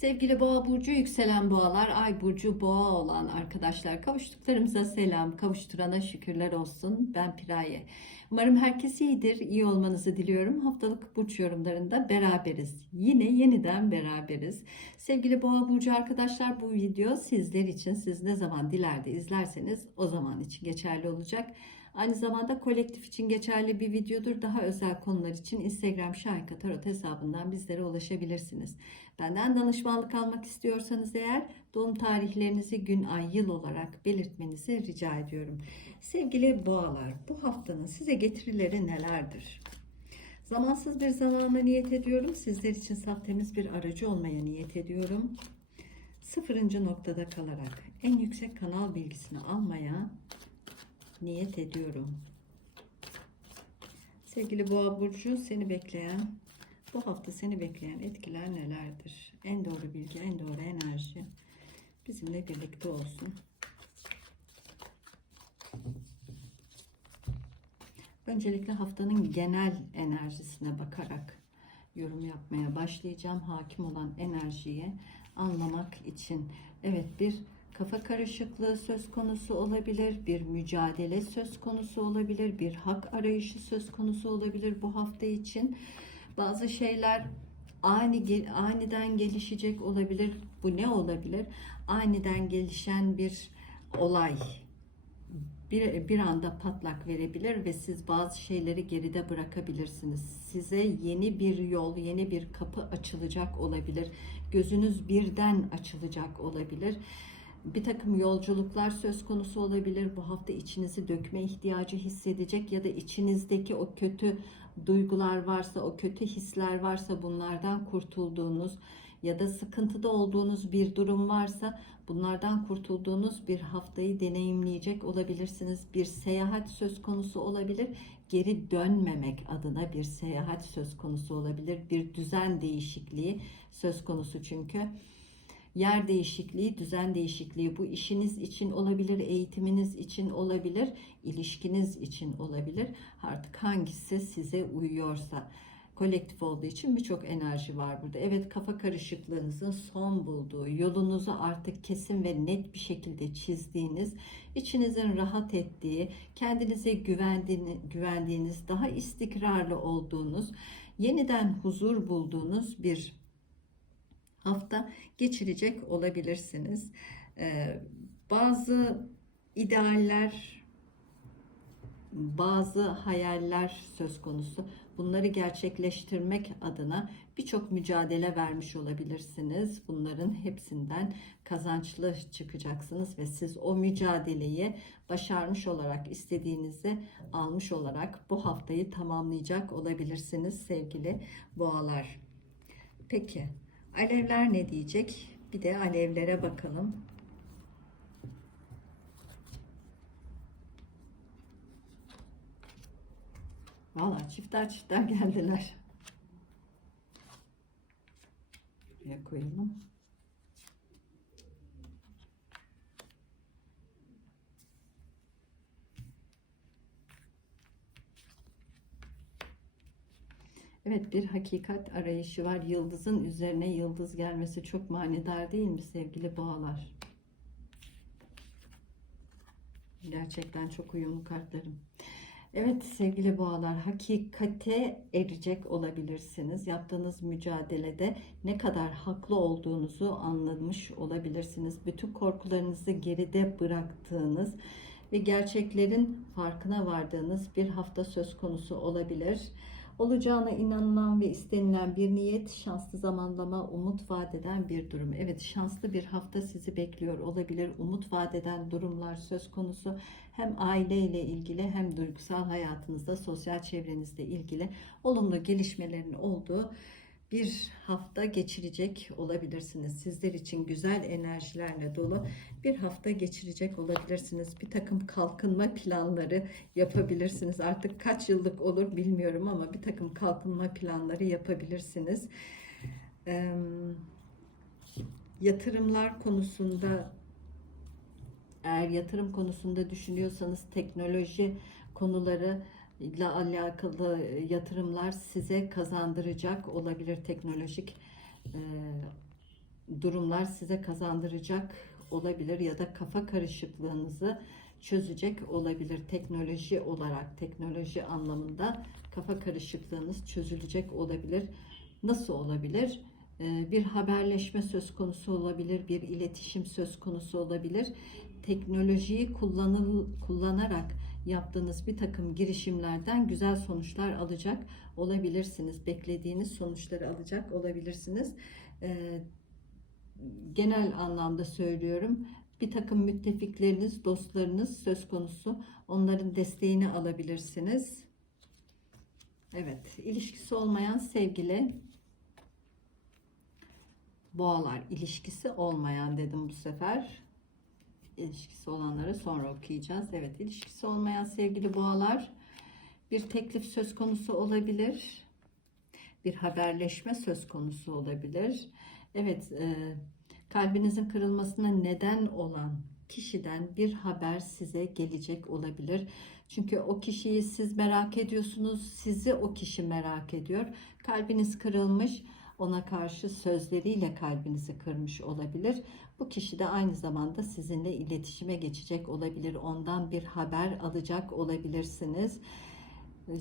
Sevgili boğa burcu, yükselen boğalar, ay burcu boğa olan arkadaşlar kavuştuklarımıza selam, kavuşturana şükürler olsun. Ben Piraye. Umarım herkes iyidir, iyi olmanızı diliyorum. Haftalık burç yorumlarında beraberiz. Yine yeniden beraberiz. Sevgili boğa burcu arkadaşlar bu video sizler için, siz ne zaman dilerde izlerseniz o zaman için geçerli olacak. Aynı zamanda kolektif için geçerli bir videodur. Daha özel konular için Instagram Şahika Tarot hesabından bizlere ulaşabilirsiniz. Benden danışmanlık almak istiyorsanız eğer doğum tarihlerinizi gün, ay, yıl olarak belirtmenizi rica ediyorum. Sevgili boğalar, bu haftanın size getirileri nelerdir? Zamansız bir zamana niyet ediyorum. Sizler için saf temiz bir aracı olmaya niyet ediyorum. Sıfırıncı noktada kalarak en yüksek kanal bilgisini almaya niyet ediyorum. Sevgili Boğa burcu seni bekleyen bu hafta seni bekleyen etkiler nelerdir? En doğru bilgi, en doğru enerji bizimle birlikte olsun. Öncelikle haftanın genel enerjisine bakarak yorum yapmaya başlayacağım. Hakim olan enerjiyi anlamak için. Evet bir kafa karışıklığı söz konusu olabilir, bir mücadele söz konusu olabilir, bir hak arayışı söz konusu olabilir bu hafta için. Bazı şeyler ani aniden gelişecek olabilir. Bu ne olabilir? Aniden gelişen bir olay bir, bir anda patlak verebilir ve siz bazı şeyleri geride bırakabilirsiniz. Size yeni bir yol, yeni bir kapı açılacak olabilir. Gözünüz birden açılacak olabilir bir takım yolculuklar söz konusu olabilir. Bu hafta içinizi dökme ihtiyacı hissedecek ya da içinizdeki o kötü duygular varsa, o kötü hisler varsa bunlardan kurtulduğunuz ya da sıkıntıda olduğunuz bir durum varsa bunlardan kurtulduğunuz bir haftayı deneyimleyecek olabilirsiniz. Bir seyahat söz konusu olabilir. Geri dönmemek adına bir seyahat söz konusu olabilir. Bir düzen değişikliği söz konusu çünkü yer değişikliği, düzen değişikliği bu işiniz için olabilir, eğitiminiz için olabilir, ilişkiniz için olabilir. Artık hangisi size uyuyorsa kolektif olduğu için birçok enerji var burada. Evet kafa karışıklığınızın son bulduğu, yolunuzu artık kesin ve net bir şekilde çizdiğiniz, içinizin rahat ettiği, kendinize güvendiğiniz, daha istikrarlı olduğunuz, yeniden huzur bulduğunuz bir hafta geçirecek olabilirsiniz. Ee, bazı idealler, bazı hayaller söz konusu. Bunları gerçekleştirmek adına birçok mücadele vermiş olabilirsiniz. Bunların hepsinden kazançlı çıkacaksınız ve siz o mücadeleyi başarmış olarak istediğinizi almış olarak bu haftayı tamamlayacak olabilirsiniz sevgili boğalar. Peki Alevler ne diyecek? Bir de alevlere bakalım. Valla çiftler çiftler geldiler. Buraya koyalım. Evet bir hakikat arayışı var. Yıldızın üzerine yıldız gelmesi çok manidar değil mi sevgili boğalar? Gerçekten çok uyumlu kartlarım. Evet sevgili boğalar hakikate erecek olabilirsiniz. Yaptığınız mücadelede ne kadar haklı olduğunuzu anlamış olabilirsiniz. Bütün korkularınızı geride bıraktığınız ve gerçeklerin farkına vardığınız bir hafta söz konusu olabilir. Olacağına inanılan ve istenilen bir niyet, şanslı zamanlama, umut vadeden bir durum. Evet şanslı bir hafta sizi bekliyor olabilir. Umut vadeden durumlar söz konusu. Hem aileyle ilgili hem duygusal hayatınızda, sosyal çevrenizle ilgili olumlu gelişmelerin olduğu bir hafta geçirecek olabilirsiniz. Sizler için güzel enerjilerle dolu bir hafta geçirecek olabilirsiniz. Bir takım kalkınma planları yapabilirsiniz. Artık kaç yıllık olur bilmiyorum ama bir takım kalkınma planları yapabilirsiniz. Ee, yatırımlar konusunda eğer yatırım konusunda düşünüyorsanız teknoloji konuları ile alakalı yatırımlar size kazandıracak olabilir teknolojik e, durumlar size kazandıracak olabilir ya da kafa karışıklığınızı çözecek olabilir. Teknoloji olarak, teknoloji anlamında kafa karışıklığınız çözülecek olabilir. Nasıl olabilir? Ee, Bir haberleşme söz konusu olabilir, bir iletişim söz konusu olabilir. Teknolojiyi kullanıl, kullanarak yaptığınız bir takım girişimlerden güzel sonuçlar alacak olabilirsiniz. Beklediğiniz sonuçları alacak olabilirsiniz. Ee, genel anlamda söylüyorum. Bir takım müttefikleriniz, dostlarınız söz konusu. Onların desteğini alabilirsiniz. Evet, ilişkisi olmayan sevgili boğalar, ilişkisi olmayan dedim bu sefer. İlişkisi olanları sonra okuyacağız. Evet, ilişkisi olmayan sevgili boğalar bir teklif söz konusu olabilir. Bir haberleşme söz konusu olabilir. Evet, e, kalbinizin kırılmasına neden olan kişiden bir haber size gelecek olabilir. Çünkü o kişiyi siz merak ediyorsunuz, sizi o kişi merak ediyor. Kalbiniz kırılmış, ona karşı sözleriyle kalbinizi kırmış olabilir. Bu kişi de aynı zamanda sizinle iletişime geçecek olabilir. Ondan bir haber alacak olabilirsiniz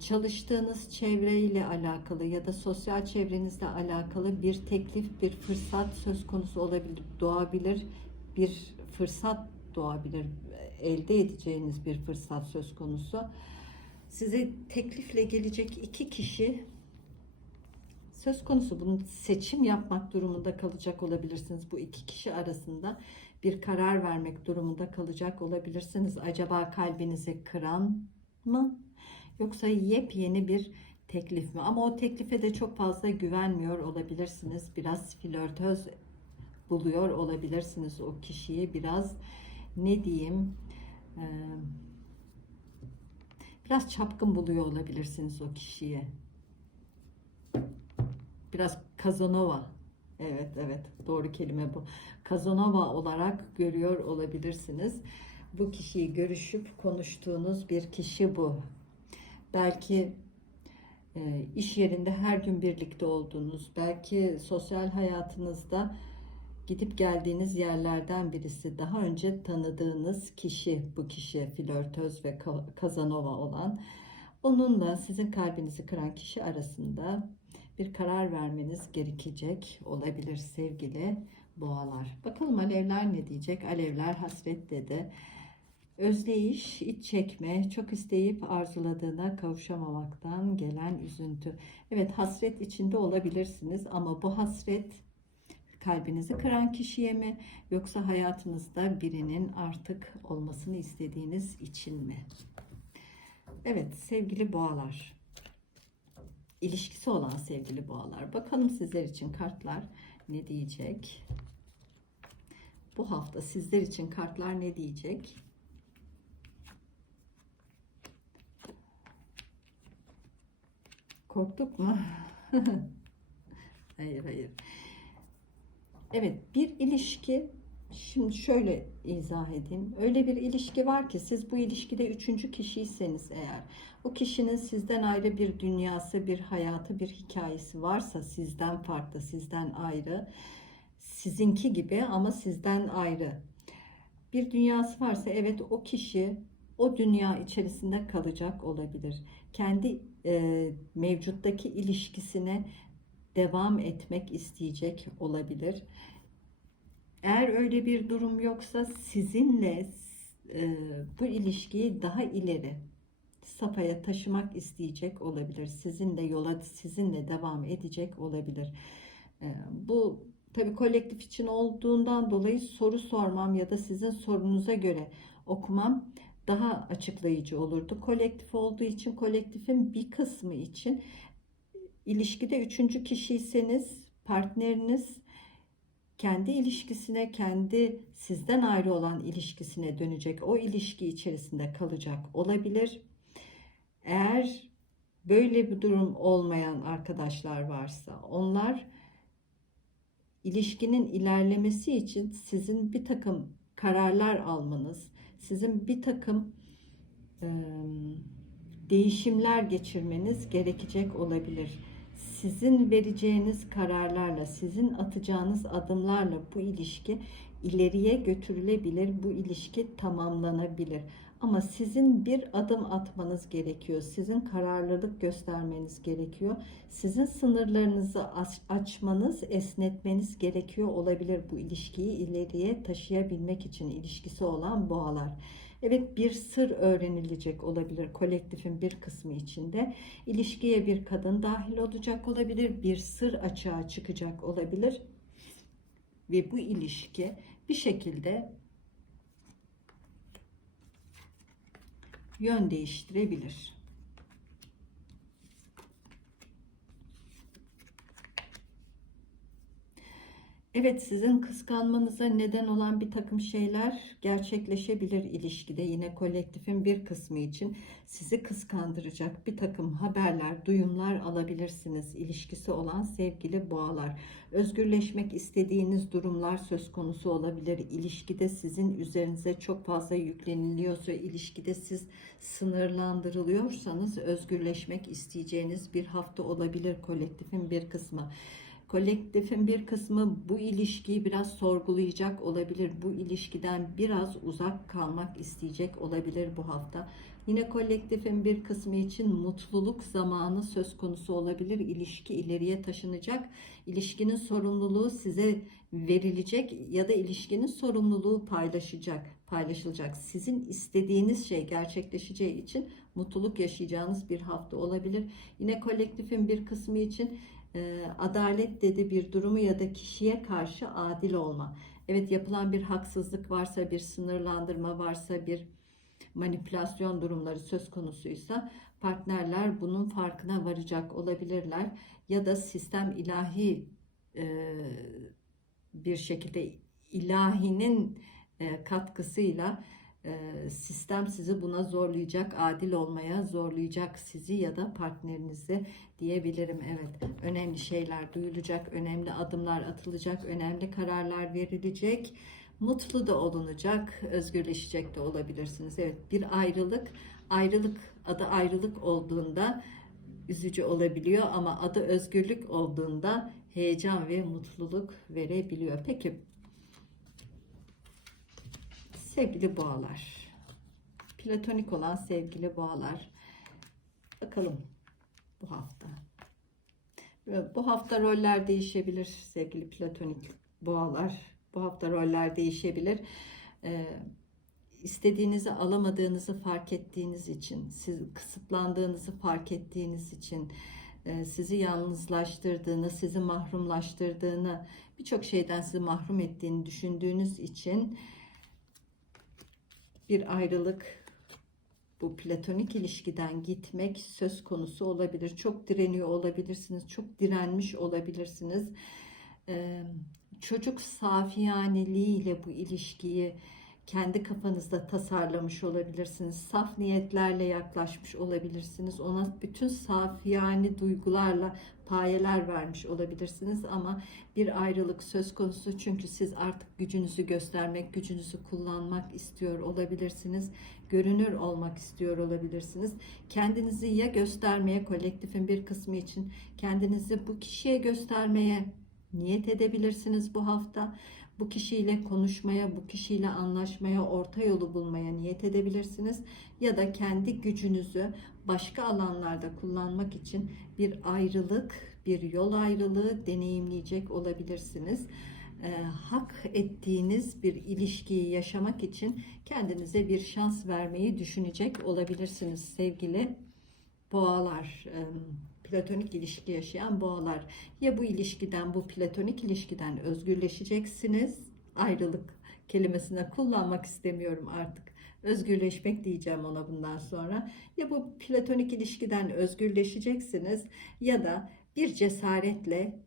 çalıştığınız çevreyle alakalı ya da sosyal çevrenizle alakalı bir teklif, bir fırsat söz konusu olabilir, doğabilir. Bir fırsat doğabilir. Elde edeceğiniz bir fırsat söz konusu. Size teklifle gelecek iki kişi söz konusu. Bunu seçim yapmak durumunda kalacak olabilirsiniz. Bu iki kişi arasında bir karar vermek durumunda kalacak olabilirsiniz. Acaba kalbinizi kıran mı? Yoksa yepyeni bir teklif mi? Ama o teklife de çok fazla güvenmiyor olabilirsiniz. Biraz flörtöz buluyor olabilirsiniz o kişiyi. Biraz ne diyeyim? Biraz çapkın buluyor olabilirsiniz o kişiyi. Biraz Kazanova. Evet, evet. Doğru kelime bu. Kazanova olarak görüyor olabilirsiniz. Bu kişiyi görüşüp konuştuğunuz bir kişi bu. Belki e, iş yerinde her gün birlikte olduğunuz, belki sosyal hayatınızda gidip geldiğiniz yerlerden birisi, daha önce tanıdığınız kişi, bu kişi flörtöz ve kazanova olan, onunla sizin kalbinizi kıran kişi arasında bir karar vermeniz gerekecek olabilir sevgili boğalar. Bakalım alevler ne diyecek? Alevler hasret dedi. Özleyiş, iç çekme, çok isteyip arzuladığına kavuşamamaktan gelen üzüntü. Evet hasret içinde olabilirsiniz ama bu hasret kalbinizi kıran kişiye mi yoksa hayatınızda birinin artık olmasını istediğiniz için mi? Evet sevgili boğalar. İlişkisi olan sevgili boğalar. Bakalım sizler için kartlar ne diyecek? Bu hafta sizler için kartlar ne diyecek? Korktuk mu? hayır hayır. Evet bir ilişki şimdi şöyle izah edeyim. Öyle bir ilişki var ki siz bu ilişkide üçüncü kişiyseniz eğer o kişinin sizden ayrı bir dünyası, bir hayatı, bir hikayesi varsa sizden farklı, sizden ayrı, sizinki gibi ama sizden ayrı bir dünyası varsa evet o kişi o dünya içerisinde kalacak olabilir. Kendi e, mevcuttaki ilişkisine devam etmek isteyecek olabilir. Eğer öyle bir durum yoksa sizinle e, bu ilişkiyi daha ileri safhaya taşımak isteyecek olabilir. Sizinle yola sizinle devam edecek olabilir. E, bu tabi kolektif için olduğundan dolayı soru sormam ya da sizin sorunuza göre okumam daha açıklayıcı olurdu. Kolektif olduğu için kolektifin bir kısmı için ilişkide üçüncü kişiyseniz partneriniz kendi ilişkisine, kendi sizden ayrı olan ilişkisine dönecek, o ilişki içerisinde kalacak olabilir. Eğer böyle bir durum olmayan arkadaşlar varsa onlar ilişkinin ilerlemesi için sizin bir takım kararlar almanız, sizin bir takım e, değişimler geçirmeniz gerekecek olabilir. Sizin vereceğiniz kararlarla, sizin atacağınız adımlarla bu ilişki ileriye götürülebilir, bu ilişki tamamlanabilir. Ama sizin bir adım atmanız gerekiyor. Sizin kararlılık göstermeniz gerekiyor. Sizin sınırlarınızı aç- açmanız, esnetmeniz gerekiyor olabilir bu ilişkiyi ileriye taşıyabilmek için ilişkisi olan boğalar. Evet bir sır öğrenilecek olabilir kolektifin bir kısmı içinde. İlişkiye bir kadın dahil olacak olabilir, bir sır açığa çıkacak olabilir. Ve bu ilişki bir şekilde yön değiştirebilir. Evet sizin kıskanmanıza neden olan bir takım şeyler gerçekleşebilir ilişkide. Yine kolektifin bir kısmı için sizi kıskandıracak bir takım haberler, duyumlar alabilirsiniz. İlişkisi olan sevgili boğalar. Özgürleşmek istediğiniz durumlar söz konusu olabilir. İlişkide sizin üzerinize çok fazla yükleniliyorsa, ilişkide siz sınırlandırılıyorsanız özgürleşmek isteyeceğiniz bir hafta olabilir kolektifin bir kısmı. Kolektifin bir kısmı bu ilişkiyi biraz sorgulayacak olabilir. Bu ilişkiden biraz uzak kalmak isteyecek olabilir bu hafta. Yine kolektifin bir kısmı için mutluluk zamanı söz konusu olabilir. İlişki ileriye taşınacak. İlişkinin sorumluluğu size verilecek ya da ilişkinin sorumluluğu paylaşacak, paylaşılacak. Sizin istediğiniz şey gerçekleşeceği için mutluluk yaşayacağınız bir hafta olabilir. Yine kolektifin bir kısmı için adalet dedi bir durumu ya da kişiye karşı adil olma. Evet yapılan bir haksızlık varsa, bir sınırlandırma varsa, bir manipülasyon durumları söz konusuysa partnerler bunun farkına varacak olabilirler ya da sistem ilahi e, bir şekilde ilahinin e, katkısıyla e, sistem sizi buna zorlayacak, adil olmaya zorlayacak sizi ya da partnerinizi diyebilirim. Evet, önemli şeyler duyulacak, önemli adımlar atılacak, önemli kararlar verilecek. Mutlu da olunacak, özgürleşecek de olabilirsiniz. Evet, bir ayrılık, ayrılık adı ayrılık olduğunda üzücü olabiliyor ama adı özgürlük olduğunda heyecan ve mutluluk verebiliyor. Peki Sevgili boğalar. Platonik olan sevgili boğalar. Bakalım bu hafta. Bu hafta roller değişebilir sevgili platonik boğalar. Bu hafta roller değişebilir. Ee, istediğinizi alamadığınızı fark ettiğiniz için, siz kısıtlandığınızı fark ettiğiniz için, e, sizi yalnızlaştırdığını, sizi mahrumlaştırdığını, birçok şeyden sizi mahrum ettiğini düşündüğünüz için bir ayrılık bu platonik ilişkiden gitmek söz konusu olabilir. Çok direniyor olabilirsiniz. Çok direnmiş olabilirsiniz. Ee, çocuk safiyaneliğiyle bu ilişkiyi kendi kafanızda tasarlamış olabilirsiniz. Saf niyetlerle yaklaşmış olabilirsiniz. Ona bütün safiyane duygularla payeler vermiş olabilirsiniz ama bir ayrılık söz konusu çünkü siz artık gücünüzü göstermek, gücünüzü kullanmak istiyor olabilirsiniz. Görünür olmak istiyor olabilirsiniz. Kendinizi ya göstermeye, kolektifin bir kısmı için kendinizi bu kişiye göstermeye niyet edebilirsiniz bu hafta bu kişiyle konuşmaya, bu kişiyle anlaşmaya, orta yolu bulmaya niyet edebilirsiniz. Ya da kendi gücünüzü başka alanlarda kullanmak için bir ayrılık, bir yol ayrılığı deneyimleyecek olabilirsiniz. E, hak ettiğiniz bir ilişkiyi yaşamak için kendinize bir şans vermeyi düşünecek olabilirsiniz sevgili boğalar. Platonik ilişki yaşayan boğalar. Ya bu ilişkiden, bu platonik ilişkiden özgürleşeceksiniz. Ayrılık kelimesine kullanmak istemiyorum artık. Özgürleşmek diyeceğim ona bundan sonra. Ya bu platonik ilişkiden özgürleşeceksiniz ya da bir cesaretle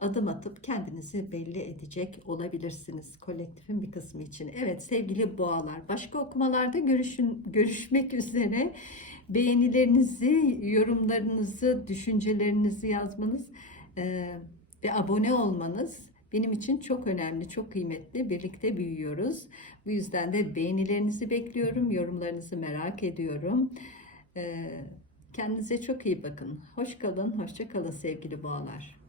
adım atıp kendinizi belli edecek olabilirsiniz kolektifin bir kısmı için. Evet sevgili boğalar başka okumalarda görüşün, görüşmek üzere beğenilerinizi, yorumlarınızı, düşüncelerinizi yazmanız e, ve abone olmanız benim için çok önemli, çok kıymetli. Birlikte büyüyoruz. Bu yüzden de beğenilerinizi bekliyorum, yorumlarınızı merak ediyorum. E, Kendinize çok iyi bakın. Hoş kalın, hoşça kalın sevgili boğalar.